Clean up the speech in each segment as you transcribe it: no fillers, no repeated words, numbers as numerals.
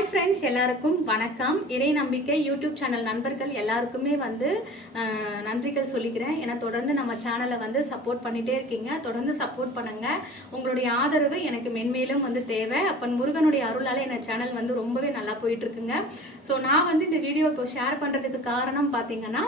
Hi friends, எல்லாருக்கும் வணக்கம். இறை நம்பிக்கை யூடியூப் சேனல் நண்பர்கள் எல்லாருக்குமே நன்றிகள் சொல்லிக்கிறேன். ஏன்னா தொடர்ந்து நம்ம சேனலை சப்போர்ட் பண்ணிகிட்டே இருக்கீங்க. தொடர்ந்து சப்போர்ட் பண்ணுங்க. உங்களுடைய ஆதரவு எனக்கு மென்மேலும் தேவை. அப்போ முருகனுடைய அருளால் என் சேனல் ரொம்பவே நல்லா போயிட்டு இருக்குங்க. ஸோ நான் இந்த வீடியோ இப்போ ஷேர் பண்ணுறதுக்கு காரணம் பார்த்தீங்கன்னா,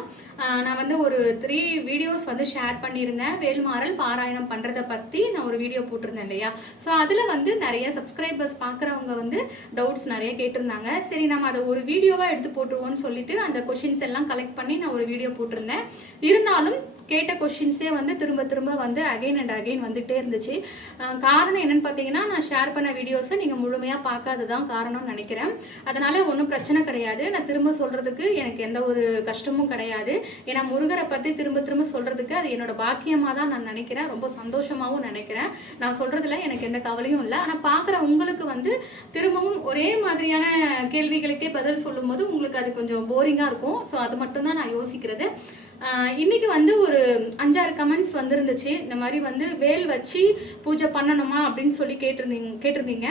நான் ஒரு 3 வீடியோஸ் ஷேர் பண்ணியிருந்தேன். வேல்மாறல் பாராயணம் பண்ணுறதை பற்றி நான் ஒரு வீடியோ போட்டிருந்தேன் இல்லையா. ஸோ அதில் நிறைய சப்ஸ்கிரைபர்ஸ் பார்க்குறவங்க டவுட்ஸ் நிறைய கேட்டிருந்தாங்க. சரி, நம்ம அதை ஒரு வீடியோவா எடுத்து போட்டுருவோம்னு சொல்லிட்டு அந்த கொஷின்ஸ் எல்லாம் கலெக்ட் பண்ணி நான் ஒரு வீடியோ போட்டிருந்தேன். இருந்தாலும் கேட்ட கொஷின்ஸே திரும்ப திரும்ப அகைன் அண்ட் அகைன் வந்துட்டே இருந்துச்சு. காரணம் என்னன்னு பார்த்தீங்கன்னா, நான் ஷேர் பண்ண வீடியோஸை நீங்கள் முழுமையாக பார்க்காததான் காரணம்னு நினைக்கிறேன். அதனால ஒன்றும் பிரச்சனை கிடையாது. நான் திரும்ப சொல்றதுக்கு எனக்கு எந்த ஒரு கஷ்டமும் கிடையாது. ஏன்னா முருகரை பற்றி திரும்ப திரும்ப சொல்றதுக்கு அது என்னோட பாக்கியமாக தான் நான் நினைக்கிறேன். ரொம்ப சந்தோஷமாகவும் நினைக்கிறேன். நான் சொல்றதுல எனக்கு எந்த கவலையும் இல்லை. ஆனால் பார்க்குற உங்களுக்கு திரும்பவும் ஒரே மாதிரியான கேள்விகளுக்கே பதில் சொல்லும் போது உங்களுக்கு அது கொஞ்சம் போரிங்காக இருக்கும். ஸோ அது மட்டும்தான் நான் யோசிக்கிறது. இன்னைக்கு ஒரு 5-6 கமெண்ட்ஸ் வந்திருந்துச்சு. இந்த மாதிரி வேல் வச்சு பூஜை பண்ணணுமா அப்படின்னு சொல்லி கேட்டிருந்தீங்க.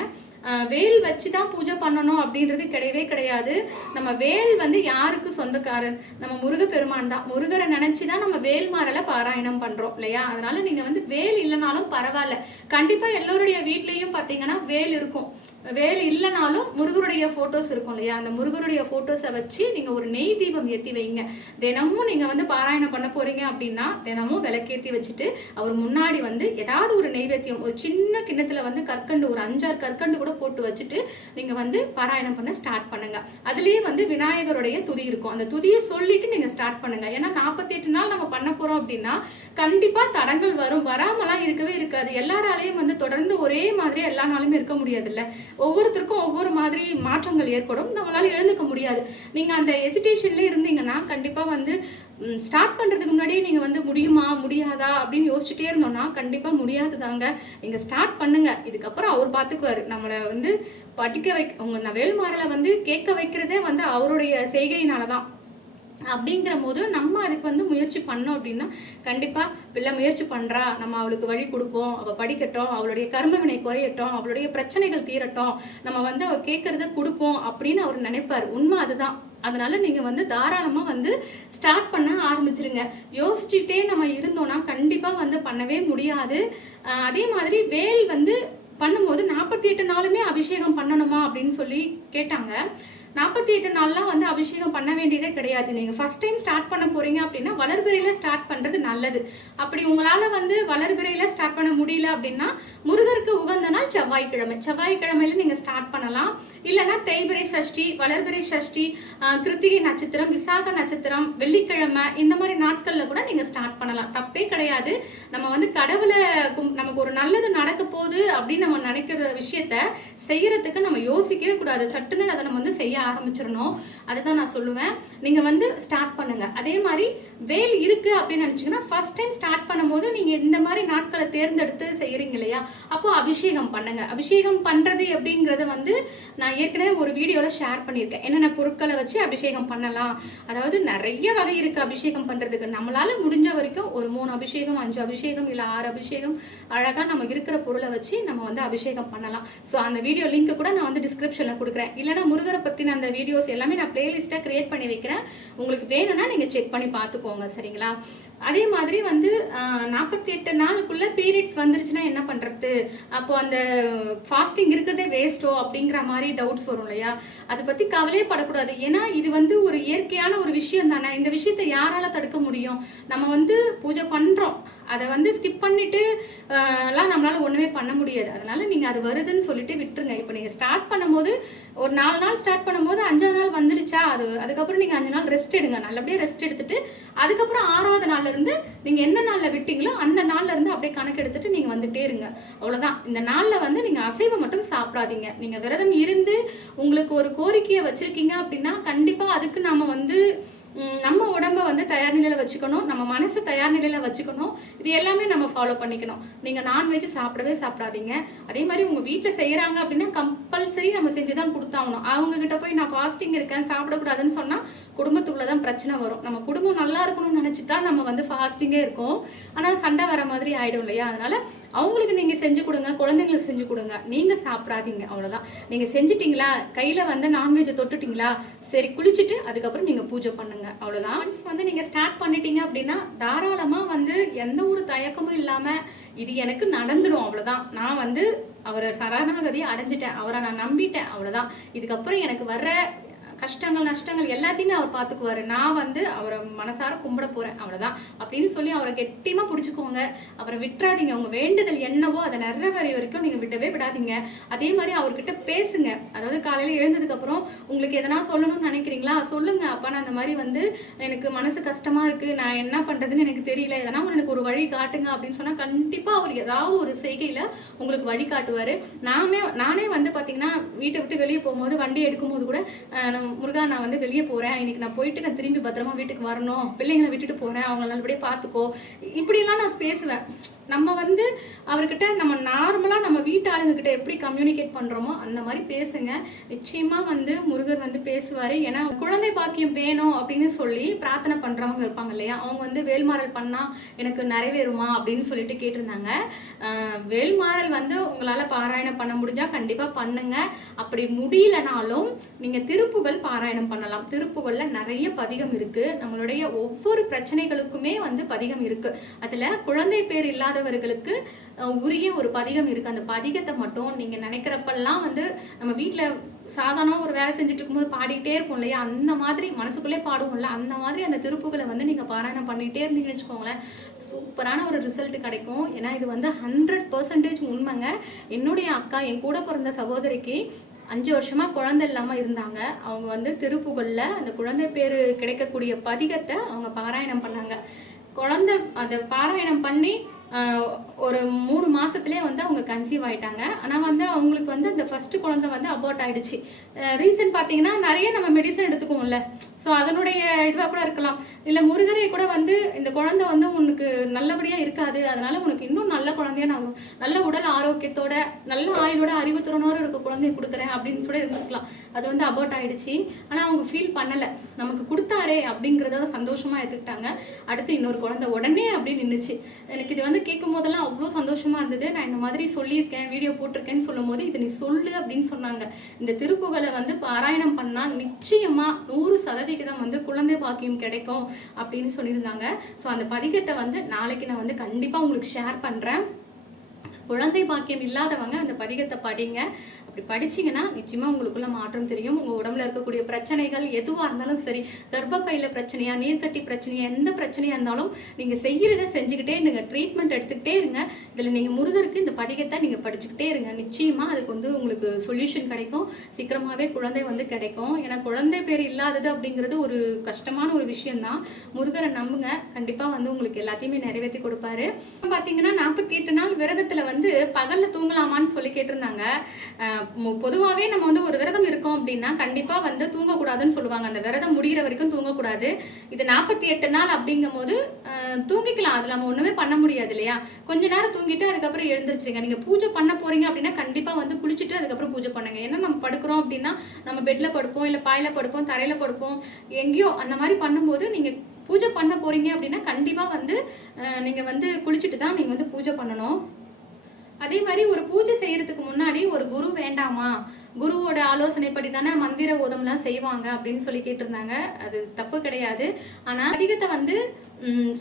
வேல் வச்சு தான் பூஜை பண்ணணும் அப்படின்றது கிடையவே கிடையாது. நம்ம வேல் யாருக்கு சொந்தக்காரர்? நம்ம முருகப்பெருமான் தான். முருகரை நினைச்சு தான் நம்ம வேல்மாறலை பாராயணம் பண்றோம் இல்லையா. அதனால நீங்க வேல் இல்லைனாலும் பரவாயில்ல. கண்டிப்பா எல்லோருடைய வீட்லயும் பாத்தீங்கன்னா வேல் இருக்கும். வேல் இல்லைனாலும் முருகருடைய போட்டோஸ் இருக்கும் இல்லையா. அந்த முருகருடைய போட்டோஸை வச்சு நீங்க ஒரு நெய் தீபம் ஏற்றி வைங்க. தினமும் நீங்க பாராயணம் பண்ண போறீங்க அப்படின்னா தினமும் விளக்கேற்றி வச்சுட்டு அவர் முன்னாடி ஏதாவது ஒரு நெய்வேத்தியம் ஒரு சின்ன கிண்ணத்துல கற்கண்டு ஒரு 5-6 கற்கண்டு கூட போட்டு வச்சுட்டு நீங்க பாராயணம் பண்ண ஸ்டார்ட் பண்ணுங்க. அதுலயே விநாயகருடைய துதி இருக்கும். அந்த துதியை சொல்லிட்டு நீங்க ஸ்டார்ட் பண்ணுங்க. ஏன்னா 48 நாள் நம்ம பண்ண போறோம் அப்படின்னா கண்டிப்பா தடங்கள் வரும். வராமலாம் இருக்கவே இருக்காது. எல்லாராலையும் தொடர்ந்து ஒரே மாதிரி எல்லா நாளுமே இருக்க முடியாது இல்ல. ஒவ்வொருத்தருக்கும் ஒவ்வொரு மாதிரி மாற்றங்கள் ஏற்படும். நம்மளால எழுந்துக்க முடியாது. நீங்க அந்த எசிடேஷன்ல இருந்தீங்கன்னா கண்டிப்பா ஸ்டார்ட் பண்றதுக்கு முன்னாடியே நீங்க முடியுமா முடியாதா அப்படின்னு யோசிச்சுட்டே இருந்தோம்னா கண்டிப்பா முடியாது தாங்க. நீங்க ஸ்டார்ட் பண்ணுங்க. இதுக்கப்புறம் அவர் பார்த்துக்குவாரு. நம்மளை படிக்க உங்க வேல்மாறலை கேட்க வைக்கிறதே அவருடைய செய்கையினாலதான். அப்படிங்கிற போது நம்ம அதுக்கு முயற்சி பண்ணோம் அப்படின்னா கண்டிப்பா பிள்ளை முயற்சி பண்றா, நம்ம அவளுக்கு வழி கொடுப்போம், அவ படிக்கட்டும், அவளுடைய கர்ம வினை குறையட்டும், அவளுடைய பிரச்சனைகள் தீரட்டும், நம்ம அவ கேட்கறத கொடுப்போம் அப்படின்னு அவர் நினைப்பாரு. உண்மை அதுதான். அதனால நீங்க தாராளமா ஸ்டார்ட் பண்ண ஆரம்பிச்சிருங்க. யோசிச்சுட்டே நம்ம இருந்தோம்னா கண்டிப்பா பண்ணவே முடியாது. அதே மாதிரி வேல் பண்ணும்போது 48 நாளுமே அபிஷேகம் பண்ணணுமா அப்படின்னு சொல்லி கேட்டாங்க. 48 நாள்லாம் அபிஷேகம் பண்ண வேண்டியதே கிடையாது. நீங்க ஃபர்ஸ்ட் டைம் ஸ்டார்ட் பண்ண போறீங்க அப்படின்னா வளர்பிறையில ஸ்டார்ட் பண்றது நல்லது. அப்படி உங்களால வளர்பிறையில ஸ்டார்ட் பண்ண முடியல அப்படின்னா முருகருக்கு உகந்த நாள் செவ்வாய்க்கிழமையில நீங்க ஸ்டார்ட் பண்ணலாம். இல்லைன்னா தேய்பிறை சஷ்டி, வளர்பிறை சஷ்டி, கிருத்திகை நட்சத்திரம், விசாக நட்சத்திரம், வெள்ளிக்கிழமை இந்த மாதிரி நாட்கள்ல கூட நீங்க ஸ்டார்ட் பண்ணலாம். தப்பே கிடையாது. நம்ம கடவுளை நமக்கு ஒரு நல்லது நடக்க போகுது அப்படின்னு நம்ம நினைக்கிற விஷயத்த செய்யறதுக்கு நம்ம யோசிக்கவே கூடாது. சட்டுன்னு அதை நம்ம செய்ய ஆரம்பிச்சிடணும். அதுதான் நான் சொல்லுவேன். நீங்க ஸ்டார்ட் பண்ணுங்க. அதே மாதிரி வேல் இருக்கு அப்படின்னு நினைச்சீங்கன்னா ஃபர்ஸ்ட் டைம் ஸ்டார்ட் பண்ணும்போது நீங்க இந்த மாதிரி நாட்களை தேர்ந்தெடுத்து செய்யறீங்க இல்லையா, அப்போ அபிஷேகம் பண்ணுங்க. அபிஷேகம் பண்றது எப்படிங்கறத நான் ஏற்கனவே ஒரு வீடியோல ஷேர் பண்ணியிருக்கேன். என்னென்ன பொருட்களை வச்சு அபிஷேகம் பண்ணலாம். அதாவது நிறைய வகை இருக்கு அபிஷேகம் பண்றதுக்கு. நம்மளால முடிஞ்ச வரைக்கும் ஒரு 3 அபிஷேகம், 5 அபிஷேகம், இல்ல 6 அபிஷேகம் அழகா நம்ம இருக்கிற பொருளை வச்சு நம்ம அபிஷேகம் பண்ணலாம். ஸோ அந்த வீடியோ லிங்க் கூட நான் டிஸ்கிரிப்ஷன்ல கொடுக்குறேன். இல்லைன்னா முருகரை பத்தின அந்த வீடியோஸ் எல்லாமே நான் பிளேலிஸ்டா கிரியேட் பண்ணி வைக்கிறேன். உங்களுக்கு வேணும்னா நீங்க செக் பண்ணி பார்த்துக்கோங்க. சரிங்களா. அதே மாதிரி 48 நாளுக்குள்ள பீரியட்ஸ் வந்துருச்சுன்னா என்ன பண்றது, அப்போ அந்த ஃபாஸ்டிங் இருக்கிறதே வேஸ்டோ அப்படிங்கிற மாதிரி டவுட்ஸ் வரும் இல்லையா. அதை பத்தி கவலையே படக்கூடாது. ஏன்னா இது ஒரு இயற்கையான ஒரு விஷயம் தானே. இந்த விஷயத்தை யாரால தடுக்க முடியும்? நம்ம பூஜை பண்றோம், அதை ஸ்கிப் பண்ணிட்டு எல்லாம் நம்மளால ஒண்ணுமே பண்ண முடியாது. அதனால நீங்க அது வருதுன்னு சொல்லிட்டு விட்டுருங்க. இப்போ நீங்க ஸ்டார்ட் பண்ணும்போது ஒரு 4 நாள் ஸ்டார்ட் பண்ணும்போது 5ஆவது நாள் வந்துடுச்சா, அதுக்கப்புறம் நீங்க 5 நாள் ரெஸ்ட் எடுங்க. நல்லபடியா ரெஸ்ட் எடுத்துட்டு அதுக்கப்புறம் 6ஆவது நாள்ல இருந்து நீங்க எந்த நாள்ல விட்டீங்களோ அந்த நாள்ல இருந்து அப்படியே கணக்கு எடுத்துட்டு நீங்க வந்துட்டே இருங்க. அவ்வளவுதான். இந்த நாள்ல நீங்க அசைவம் மட்டும் சாப்பிடாதீங்க. நீங்க விரதம் இருந்து உங்களுக்கு ஒரு கோரிக்கையை வச்சிருக்கீங்க அப்படின்னா கண்டிப்பா அதுக்கு நாம நம்ம உடம்ப வந்து தயார் நிலையில வச்சுக்கணும், நம்ம மனசு தயார் நிலையில வச்சுக்கணும். இது எல்லாமே நம்ம ஃபாலோ பண்ணிக்கணும். நீங்க நான்வெஜ் சாப்பிடவே சாப்பிடாதீங்க. அதே மாதிரி உங்க வீட்டில் செய்யறாங்க அப்படின்னா கம்பல்சரி நம்ம செஞ்சுதான் கொடுத்தாகணும். அவங்க கிட்ட போய் நான் ஃபாஸ்டிங் இருக்கேன் சாப்பிடக்கூடாதுன்னு சொன்னா குடும்பத்துக்குள்ளதான் பிரச்சனை வரும். நம்ம குடும்பம் நல்லா இருக்கணும்னு நினைச்சுதான் நம்ம வந்து ஃபாஸ்டிங்கே இருக்கோம். ஆனா சண்டை வர மாதிரி ஆயிடும் இல்லையா? அதனால அவங்களுக்கு நீங்க செஞ்சு கொடுங்க, குழந்தைங்களுக்கு செஞ்சு கொடுங்க. நீங்க சாப்பிடாதீங்க, அவ்வளவுதான். நீங்க செஞ்சுட்டீங்களா, கையில வந்து நான்வெஜ் தொட்டுட்டீங்களா, சரி குளிச்சுட்டு அதுக்கப்புறம் நீங்க பூஜை பண்ணுங்க, அவ்வளவுதான். வந்து நீங்க ஸ்டார்ட் பண்ணிட்டீங்க அப்படின்னா தாராளமா வந்து எந்த ஒரு தயக்கமும் இல்லாம இது எனக்கு நடந்துடும், அவ்வளவுதான். நான் வந்து அவரை சரணாகதி அடைஞ்சிட்டேன், அவரை நான் நம்பிட்டேன், அவ்வளவுதான். இதுக்கப்புறம் எனக்கு வர்ற கஷ்டங்கள் நஷ்டங்கள் எல்லாத்தையுமே அவர் பார்த்துக்குவாரு. நான் வந்து அவரை மனசார கும்பிட போறேன், அவ்வளவுதான் அப்படின்னு சொல்லி அவரை கெட்டியமா பிடிச்சிக்கோங்க. அவரை விட்டுறாதீங்க. உங்க வேண்டுதல் என்னவோ அதை நிறைவேற வரைக்கும் நீங்க விடவே விடாதீங்க. அதே மாதிரி அவர்கிட்ட பேசுங்க. அதாவது காலையில எழுந்ததுக்கு அப்புறம் உங்களுக்கு எதனா சொல்லணும்னு நினைக்கிறீங்களா, சொல்லுங்க. அப்பா நான் அந்த மாதிரி வந்து எனக்கு மனசு கஷ்டமா இருக்கு, நான் என்ன பண்றதுன்னு எனக்கு தெரியல, எதனா எனக்கு ஒரு வழி காட்டுங்க அப்படின்னு சொன்னா கண்டிப்பா அவர் ஏதாவது ஒரு செய்கையில உங்களுக்கு வழி காட்டுவாரு. நானே வந்து பாத்தீங்கன்னா வீட்டை விட்டு வெளியே போகும்போது வண்டி எடுக்கும்போது கூட முருகா நான் வந்து வெளியே போறேன், இன்னைக்கு நான் போயிட்டு நான் திரும்பி பத்திரமா வீட்டுக்கு வரணும், பிள்ளைங்களை விட்டுட்டு போறேன், அவங்கள நல்லபடியா பாத்துக்கோ, இப்படிலாம் நான் பேசுவேன். நம்ம வந்து அவர்கிட்ட நம்ம நார்மலா நம்ம வீட்டு ஆளுங்க கிட்ட எப்படி கம்யூனிகேட் பண்றோமோ அந்த மாதிரி பேசுங்க. நிச்சயமா வந்து முருகர் வந்து பேசுவாரு. ஏன்னா குழந்தை பாக்கியம் வேணும் அப்படின்னு சொல்லி பிரார்த்தனை பண்றவங்க இருப்பாங்க இல்லையா, அவங்க வந்து வேல்மாறல் பண்ணா எனக்கு நிறைவேறுமா அப்படின்னு சொல்லிட்டு கேட்டிருந்தாங்க. வேல்மாறல் வந்து உங்களால பாராயணம் பண்ண முடிஞ்சா கண்டிப்பா பண்ணுங்க. அப்படி முடியலனாலும் நீங்க திருப்புகள் பாராயணம் பண்ணலாம். திருப்புகள்ல நிறைய பதிகம் இருக்கு. நம்மளுடைய ஒவ்வொரு பிரச்சனைகளுக்குமே வந்து பதிகம் இருக்கு. அதுல குழந்தை பேர் இல்லாதவர்களுக்கு உரிய ஒரு பதிகம் இருக்கு. அந்த பதிகத்தை மட்டும் நீங்க நினைக்கிறப்பெல்லாம் வந்து நம்ம வீட்டுல சாதாரணமா ஒரு வேலை செஞ்சுட்டு இருக்கும்போது பாடிட்டே இருப்போம் இல்லையா, அந்த மாதிரி மனசுக்குள்ளே பாடுவோம்ல, அந்த மாதிரி அந்த திருப்புகளை வந்து நீங்க பாராயணம் பண்ணிட்டே இருந்தீங்கன்னு வச்சுக்கோங்களேன், சூப்பரான ஒரு ரிசல்ட் கிடைக்கும். ஏன்னா இது வந்து 100% உண்மைங்க. என்னுடைய அக்கா, என் கூட பிறந்த சகோதரிக்கு 5 வருஷமா குழந்தை இல்லாம இருந்தாங்க. அவங்க வந்து திருப்புகள்ல அந்த குழந்தை பேரு கிடைக்கக்கூடிய பதிகத்தை அவங்க பாராயணம் பண்ணாங்க. குழந்தை அதை பாராயணம் பண்ணி ஒரு 3 மாசத்துலேயே வந்து அவங்க கன்சீவ் ஆயிட்டாங்க. ஆனால் வந்து அவங்களுக்கு வந்து அந்த ஃபர்ஸ்ட் குழந்தை வந்து அபார்ட் ஆயிடுச்சு. ரீசன் பார்த்தீங்கன்னா நிறைய நம்ம மெடிசன் எடுத்துக்குவோம்ல, ஸோ அதனுடைய இதுவாக கூட இருக்கலாம். இல்லை முருகரை கூட வந்து இந்த குழந்தை வந்து உனக்கு நல்லபடியாக இருக்காது, அதனால உனக்கு இன்னும் நல்ல குழந்தைய நான் நல்ல உடல் ஆரோக்கியத்தோட நல்ல ஆயுளோட அறிவுத்திறனோட இருக்க குழந்தைய கொடுக்குறேன் அப்படின்னு கூட இருந்திருக்கலாம். அது வந்து அபார்ட் ஆயிடுச்சு. ஆனால் அவங்க ஃபீல் பண்ணலை, நமக்கு கொடுத்தாரே அப்படிங்கிறத சந்தோஷமா எடுத்துக்கிட்டாங்க. அடுத்து இன்னொரு குழந்தை உடனே அப்படின்னு நின்றுச்சு. எனக்கு இது வந்து கேட்கும் போதெல்லாம் அவ்வளோ சந்தோஷமா இருந்தது. நான் இந்த மாதிரி சொல்லியிருக்கேன், வீடியோ போட்டிருக்கேன்னு சொல்லும் போது இது நீ சொல்லு அப்படின்னு சொன்னாங்க. இந்த திருப்புகளை வந்து பாராயணம் பண்ணா நிச்சயமா 100% வந்து குழந்தை பாக்கியம் கிடைக்கும் அப்படின்னு சொல்லியிருந்தாங்க. ஸோ அந்த பதிகத்தை வந்து நாளைக்கு நான் வந்து கண்டிப்பா உங்களுக்கு ஷேர் பண்றேன். குழந்தை பாக்கியம் இல்லாதவங்க அந்த பதிகத்தை படிங்க. அப்படி படிச்சீங்கன்னா நிச்சயமா உங்களுக்குள்ள மாற்றம் தெரியும். உங்க உடம்புல இருக்கக்கூடிய பிரச்சனைகள் எதுவா இருந்தாலும் சரி, கர்ப்பப்பையில பிரச்சனையா, நீர்க்கட்டி பிரச்சனையா, எந்த பிரச்சனையா இருந்தாலும் நீங்க செய்யறத செஞ்சுக்கிட்டே இருங்க, ட்ரீட்மெண்ட் எடுத்துக்கிட்டே இருங்க. இதுல நீங்க முருகருக்கு இந்த பதிகத்தை நீங்க படிச்சுக்கிட்டே இருங்க. நிச்சயமா அதுக்கு வந்து உங்களுக்கு சொல்யூஷன் கிடைக்கும். சீக்கிரமாவே குழந்தை வந்து கிடைக்கும். ஏன்னா குழந்தை பேர் இல்லாதது அப்படிங்கிறது ஒரு கஷ்டமான ஒரு விஷயம் தான். முருகரை நம்புங்க, கண்டிப்பா வந்து உங்களுக்கு எல்லாத்தையுமே நிறைவேற்றி கொடுப்பாரு. பாத்தீங்கன்னா 48 நாள் விரதத்துல வந்து பகல்ல தூங்கலாமான்னு சொல்லி கேட்டிருந்தாங்க. பொதுவாகவே நம்ம வந்து ஒரு விரதம் இருக்கோம் அப்படின்னா கண்டிப்பா வந்து தூங்கக்கூடாதுன்னு சொல்லுவாங்க. அந்த விரதம் முடிகிற வரைக்கும் தூங்கக்கூடாது. இது 48 நாள் அப்படிங்கும் போது தூங்கிக்கலாம், அது நம்ம ஒண்ணுமே பண்ண முடியாது இல்லையா. கொஞ்ச நேரம் தூங்கிட்டு அதுக்கப்புறம் எழுந்திரிச்சிருங்க. நீங்க பூஜை பண்ண போறீங்க அப்படின்னா கண்டிப்பா வந்து குளிச்சுட்டு அதுக்கப்புறம் பூஜை பண்ணுங்க. ஏன்னா நம்ம படுக்கிறோம் அப்படின்னா நம்ம பெட்ல படுப்போம், இல்ல பாயில படுப்போம், தரையில படுப்போம், எங்கேயோ அந்த மாதிரி பண்ணும்போது நீங்க பூஜை பண்ண போறீங்க அப்படின்னா கண்டிப்பா வந்து நீங்க வந்து குளிச்சுட்டு தான் நீங்க வந்து பூஜை பண்ணணும். அதே மாதிரி ஒரு பூஜை செய்யறதுக்கு முன்னாடி ஒரு குரு வேண்டாமா, குருவோட ஆலோசனைப்படி தானே மந்திர ஓதம்லாம் செய்வாங்க அப்படின்னு சொல்லி கேட்டிருந்தாங்க. அது தப்பு கிடையாது. ஆனா அதிகத்தை வந்து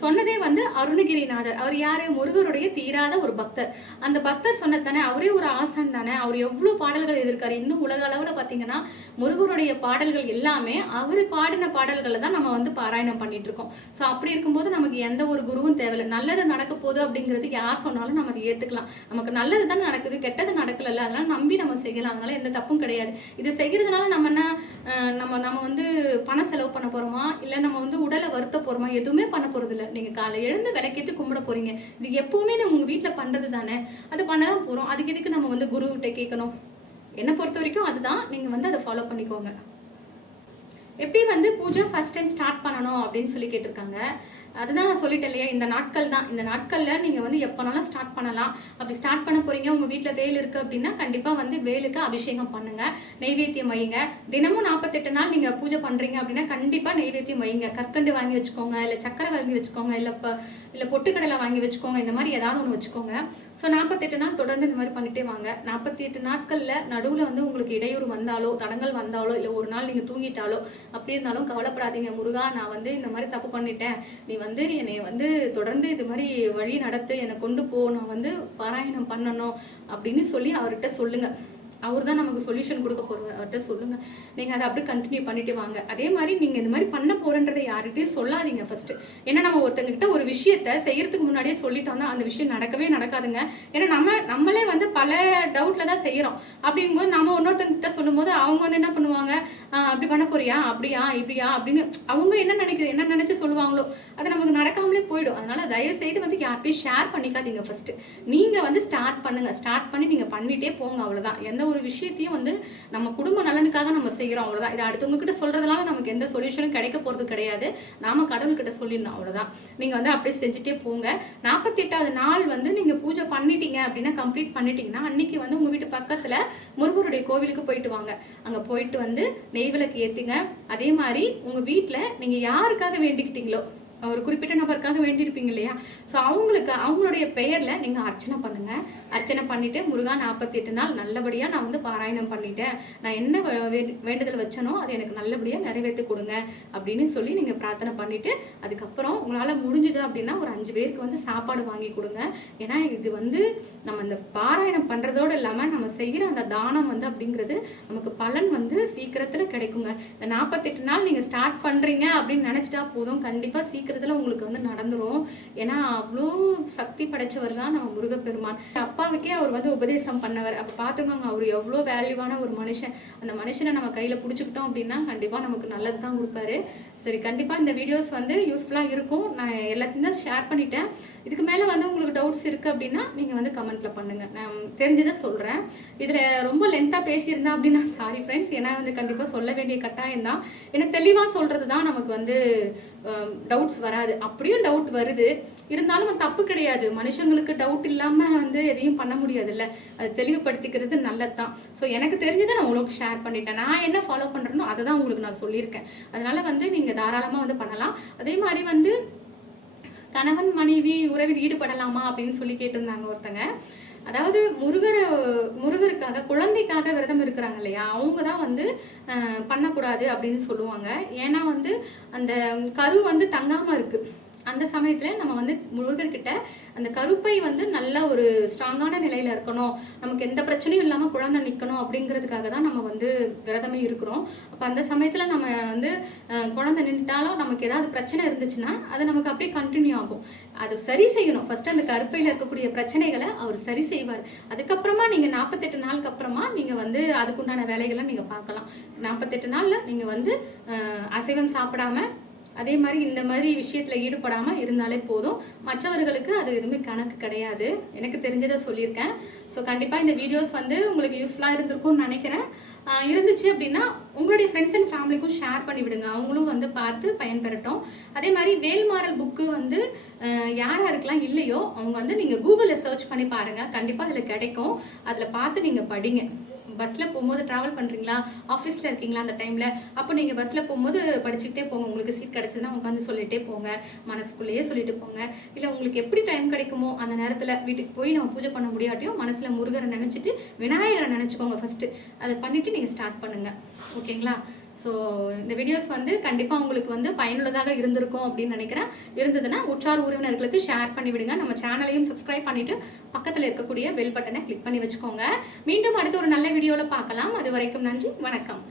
சொன்னதே வந்து அருணகிரிநாதர். அவர் யாரு, முருகருடைய தீராத ஒரு பக்தர். அந்த பக்தர் சொன்னது தானே, அவரே ஒரு ஆசான் தானே. அவர் எவ்வளவு பாடல்கள் எழுதியிருக்காரு. இன்னும் உலக அளவுல பாத்தீங்கன்னா முருகருடைய பாடல்கள் எல்லாமே அவரு பாடின பாடல்களை தான் நம்ம வந்து பாராயணம் பண்ணிட்டு இருக்கோம். ஸோ அப்படி இருக்கும்போது நமக்கு எந்த ஒரு குருவும் தேவையில்லை. நல்லது நடக்க போகுது அப்படிங்கிறது யார் சொன்னாலும் நம்ம அதை ஏத்துக்கலாம். நமக்கு நல்லது தான் நடக்குது, கெட்டது நடக்கல, அதனால நம்பி நம்ம செய்யலாம். அதனால எந்த தப்பும் கிடையாது. இது செய்யறதுனால நம்ம என்ன நம்ம வந்து பணம் செலவு பண்ண போறோமா, இல்ல நம்ம வந்து உடலை வருத்த போறோமா, எதுவுமே பண்ண போறது இல்லை. நீங்க காலை எழுந்து விளக்கேத்தி கும்பிட போறீங்க. இது எப்பவுமே நம்ம உங்க வீட்டுல பண்றது தானே, அது பண்ணதான் போறோம். அதுக்கு எதுக்கு நம்ம வந்து குரு கிட்ட கேட்கணும்? என்னை பொறுத்த வரைக்கும் அதுதான். நீங்க வந்து அதை ஃபாலோ பண்ணிக்கோங்க. எப்படி வந்து பூஜை ஃபர்ஸ்ட் டைம் ஸ்டார்ட் பண்ணணும் அப்படின்னு சொல்லி கேட்டிருக்காங்க. அதுதான் நான் சொல்லிட்டேன் இல்லையா, இந்த நாட்கள் தான். இந்த நாட்களில் நீங்கள் வந்து எப்போனாலும் ஸ்டார்ட் பண்ணலாம். அப்படி ஸ்டார்ட் பண்ண போகிறீங்க, உங்கள் வீட்டில் வேல் இருக்குது அப்படின்னா கண்டிப்பாக வந்து வேலுக்கு அபிஷேகம் பண்ணுங்கள், நெய்வேத்தியம் வைங்க. தினமும் 48 நாள் நீங்கள் பூஜை பண்ணுறீங்க அப்படின்னா கண்டிப்பாக நெய்வேத்தியம் வைங்க. கற்கண்டு வாங்கி வச்சுக்கோங்க, இல்லை சக்கரை வாங்கி வச்சுக்கோங்க, இல்லை பொட்டுக்கடலை வாங்கி வச்சுக்கோங்க. இந்த மாதிரி ஏதாவது ஒன்று வச்சுக்கோங்க. ஸோ 48 நாள் தொடர்ந்து இந்த மாதிரி பண்ணிட்டே வாங்க. 48 நாட்களில் நடுவில் வந்து உங்களுக்கு இடையூறு வந்தாலோ, தடங்கள் வந்தாலோ, இல்லை ஒரு நாள் நீங்கள் தூங்கிட்டாலோ அப்படி இருந்தாலும் கவலைப்படாதீங்க. முருகா, நான் வந்து இந்த மாதிரி தப்பு பண்ணிட்டேன், நீ வந்து என்னை வந்து தொடர்ந்து இது மாதிரி வழி நடத்து, என்னை கொண்டு போ, நான் வந்து பாராயணம் பண்ணணும் அப்படின்னு சொல்லி அவர்கிட்ட சொல்லுங்க. அவர் தான் நமக்கு சொல்யூஷன் கொடுக்க போகிறார். அவர்கிட்ட சொல்லுங்க. நீங்கள் அதை அப்படியே கண்டினியூ பண்ணிட்டு வாங்க. அதே மாதிரி நீங்கள் இந்த மாதிரி பண்ண போறன்றதை யார்கிட்டையும் சொல்லாதீங்க ஃபர்ஸ்ட். ஏன்னா நம்ம ஒருத்தங்கிட்ட ஒரு விஷயத்த செய்யறதுக்கு முன்னாடியே சொல்லிட்டோம்னா அந்த விஷயம் நடக்கவே நடக்காதுங்க. ஏன்னா நம்மளே வந்து பல டவுட்ல தான் செய்யறோம். அப்படிங்கும்போது நம்ம இன்னொருத்தங்கிட்ட சொல்லும் போது அவங்க வந்து என்ன பண்ணுவாங்க, அப்படி பண்ண போறியா, அப்படியா இப்படியா அப்படின்னு அவங்க என்ன நினைச்சு சொல்லுவாங்களோ அது நமக்கு நடக்காமலே போயிடும். அதனால தயவு செய்து வந்து யார்கிட்டையும் ஷேர் பண்ணிக்காதீங்க. ஃபர்ஸ்ட் நீங்க வந்து ஸ்டார்ட் பண்ணுங்க. ஸ்டார்ட் பண்ணி நீங்க பண்ணிட்டே போங்க. அவ்வளவுதான். எந்த ஒரு விஷயத்தையும் வந்து நம்ம குடும்ப நலனுக்காக நம்ம செய்யறோம். அவ்வளவுதான். இதை அடுத்தவங்க கிட்ட சொல்றதுனால நமக்கு எந்த சொல்யூஷனும் கிடைக்க போறது கிடையாது. நாம கடவுள்கிட்ட சொல்லிடணும். அவ்வளவுதான். நீங்க வந்து அப்படியே செஞ்சுட்டே போங்க. 48வது நாள் வந்து நீங்க பூஜை பண்ணிட்டீங்க அப்படின்னா, கம்ப்ளீட் பண்ணிட்டீங்கன்னா அன்னைக்கு வந்து உங்க வீட்டு பக்கத்துல முருகருடைய கோவிலுக்கு போயிட்டு வாங்க. அங்க போயிட்டு வந்து நெய் விளக்கு ஏத்துங்க. அதே மாதிரி உங்க வீட்டுல நீங்க யாருக்காக வேண்டிக்கிட்டீங்களோ, ஒரு குறிப்பிட்ட நபருக்காக வேண்டியிருப்பீங்க இல்லையா, ஸோ அவங்களுடைய பெயர்ல நீங்க அர்ச்சனை பண்ணுங்க. அர்ச்சனை பண்ணிட்டு, முருகா 48 நாள் நல்லபடியா நான் வந்து பாராயணம் பண்ணிட்டேன், நான் என்ன வேண்டுதல் வச்சனோ அதை எனக்கு நல்லபடியா நிறைவேற்றி கொடுங்க அப்படின்னு சொல்லி நீங்க பிரார்த்தனை பண்ணிட்டு, அதுக்கப்புறம் உங்களால முடிஞ்சுது அப்படின்னா ஒரு 5 பேருக்கு வந்து சாப்பாடு வாங்கி கொடுங்க. ஏன்னா இது வந்து நம்ம இந்த பாராயணம் பண்றதோடு இல்லாம நம்ம செய்யற அந்த தானம் வந்து அப்படிங்கிறது நமக்கு பலன் வந்து சீக்கிரத்துல கிடைக்குங்க. இந்த 48 நாள் நீங்க ஸ்டார்ட் பண்றீங்க அப்படின்னு நினைச்சிட்டா போதும், கண்டிப்பா சீக்கிரத்துல உங்களுக்கு வந்து நடந்துரும். ஏன்னா அவ்வளோ சக்தி படைச்சவர் தான் நம்ம முருகப்பெருமான். அப்பாவுக்கே அவர் வந்து உபதேசம் பண்ணவர். அப்ப பாத்துக்கோங்க, அவர் எவ்வளோ வேல்யூவான ஒரு மனுஷன். அந்த மனுஷனை நம்ம கையில பிடிச்சிக்கிட்டோம் அப்படின்னா கண்டிப்பா நமக்கு நல்லது தான் கொடுப்பாரு. சரி, கண்டிப்பா இந்த வீடியோஸ் வந்து யூஸ்ஃபுல்லா இருக்கும். நான் எல்லாத்தையும் தான் ஷேர் பண்ணிட்டேன். இதுக்கு மேல வந்து உங்களுக்கு டவுட்ஸ் இருக்கு அப்படின்னா நீங்க வந்து கமெண்ட்ல பண்ணுங்க. நான் தெரிஞ்சதை சொல்றேன். இதுல ரொம்ப லென்த்தா பேசியிருந்தேன் அப்படின்னா சாரி ஃப்ரெண்ட்ஸ். ஏன்னா வந்து கண்டிப்பா சொல்ல வேண்டிய கட்டாயம் தான். ஏன்னா தெளிவா சொல்றது தான் நமக்கு வந்து டவுட்ஸ் வராது. அப்படியும் டவுட் வருது, இருந்தாலும் தப்பு கிடையாது. மனுஷங்களுக்கு டவுட் இல்லாம வந்து எதையும் பண்ண முடியாதுல்ல, அது தெளிவுபடுத்திக்கிறது நல்லது தான். ஸோ எனக்கு தெரிஞ்சதை நான் உங்களுக்கு ஷேர் பண்ணிட்டேன். நான் என்ன ஃபாலோ பண்றேனோ அதை தான் உங்களுக்கு நான் சொல்லியிருக்கேன். அதனால வந்து நீங்க தாராளமா வந்து பண்ணலாம். அதே மாதிரி வந்து கணவன் மனைவி உறவில் ஈடுபடலாமா அப்படின்னு சொல்லி கேட்டிருந்தாங்க ஒருத்தங்க. அதாவது முருகருக்காக குழந்தைக்காக விரதம் இருக்கிறாங்க இல்லையா, அவங்க தான் வந்து பண்ணக்கூடாது அப்படின்னு சொல்லுவாங்க. ஏன்னா வந்து அந்த கரு வந்து தங்காம இருக்கு. அந்த சமயத்துல நம்ம வந்து முருகர்கிட்ட அந்த கருப்பை வந்து நல்ல ஒரு ஸ்ட்ராங்கான நிலையில இருக்கணும், நமக்கு எந்த பிரச்சனையும் இல்லாம குழந்தை நிக்கணும் அப்படிங்கிறதுக்காக தான் நம்ம வந்து விரதமே இருக்கிறோம். அப்ப அந்த சமயத்துல நம்ம வந்து குழந்தை நின்றுட்டாலும் நமக்கு ஏதாவது பிரச்சனை இருந்துச்சுன்னா அது நமக்கு அப்படியே கண்டினியூ ஆகும். அது சரி செய்யணும். ஃபர்ஸ்ட் அந்த கருப்பையில இருக்கக்கூடிய பிரச்சனைகளை அவர் சரி செய்வார். அதுக்கப்புறமா நீங்க 48 நாளுக்கு அப்புறமா நீங்க வந்து அதுக்குண்டான வேலைகளை நீங்க பார்க்கலாம். 48 நாள்ல நீங்க வந்து அசைவம் சாப்பிடாம, அதே மாதிரி இந்த மாதிரி விஷயத்துல ஈடுபடாம இருந்தாலே போதும். மற்றவர்களுக்கு அது எதுவுமே கணக்கு கிடையாது. எனக்கு தெரிஞ்சதை சொல்லியிருக்கேன். ஸோ கண்டிப்பா இந்த வீடியோஸ் வந்து உங்களுக்கு யூஸ்ஃபுல்லா இருந்திருக்கும்னு நினைக்கிறேன். இருந்துச்சு அப்படின்னா உங்களுடைய ஃப்ரெண்ட்ஸ் அண்ட் ஃபேமிலிக்கும் ஷேர் பண்ணி விடுங்க, அவங்களும் வந்து பார்த்து பயன்பெறட்டும். அதே மாதிரி வேல்மாறல் புக்கு வந்து யார் யாருக்கெல்லாம் இல்லையோ அவங்க வந்து நீங்க கூகுளில் சர்ச் பண்ணி பாருங்க, கண்டிப்பா அதுல கிடைக்கும். அதுல பார்த்து நீங்க படிங்க. பஸ்ல போகும்போது டிராவல் பண்றீங்களா, ஆஃபீஸ்ல இருக்கீங்களா அந்த டைம்ல, அப்போ நீங்க பஸ்ல போகும்போது படிச்சுக்கிட்டே போங்க. உங்களுக்கு சீட் கிடைச்சதுன்னா உட்காந்து சொல்லிட்டே போங்க, மனசுக்குள்ளேயே சொல்லிட்டு போங்க. இல்லை உங்களுக்கு எப்படி டைம் கிடைக்குமோ அந்த நேரத்தில் வீட்டுக்கு போய் நம்ம பூஜை பண்ண முடியாட்டியும் மனசுல முருகரை நினைச்சிட்டு விநாயகரை நினைச்சுக்கோங்க ஃபர்ஸ்ட். அதை பண்ணிட்டு நீங்க ஸ்டார்ட் பண்ணுங்க. ஓகேங்களா? ஸோ இந்த வீடியோஸ் வந்து கண்டிப்பாக உங்களுக்கு வந்து பயனுள்ளதாக இருந்திருக்கும் அப்படின்னு நினைக்கிறேன். இருந்ததுன்னா உற்றார் உறவினர்களுக்கு ஷேர் பண்ணி விடுங்க. நம்ம சேனலையும் சப்ஸ்கிரைப் பண்ணிட்டு பக்கத்தில் இருக்கக்கூடிய பெல் பட்டனை கிளிக் பண்ணி வச்சுக்கோங்க. மீண்டும் அடுத்த ஒரு நல்ல வீடியோவில் பார்க்கலாம். அது வரைக்கும் நன்றி, வணக்கம்.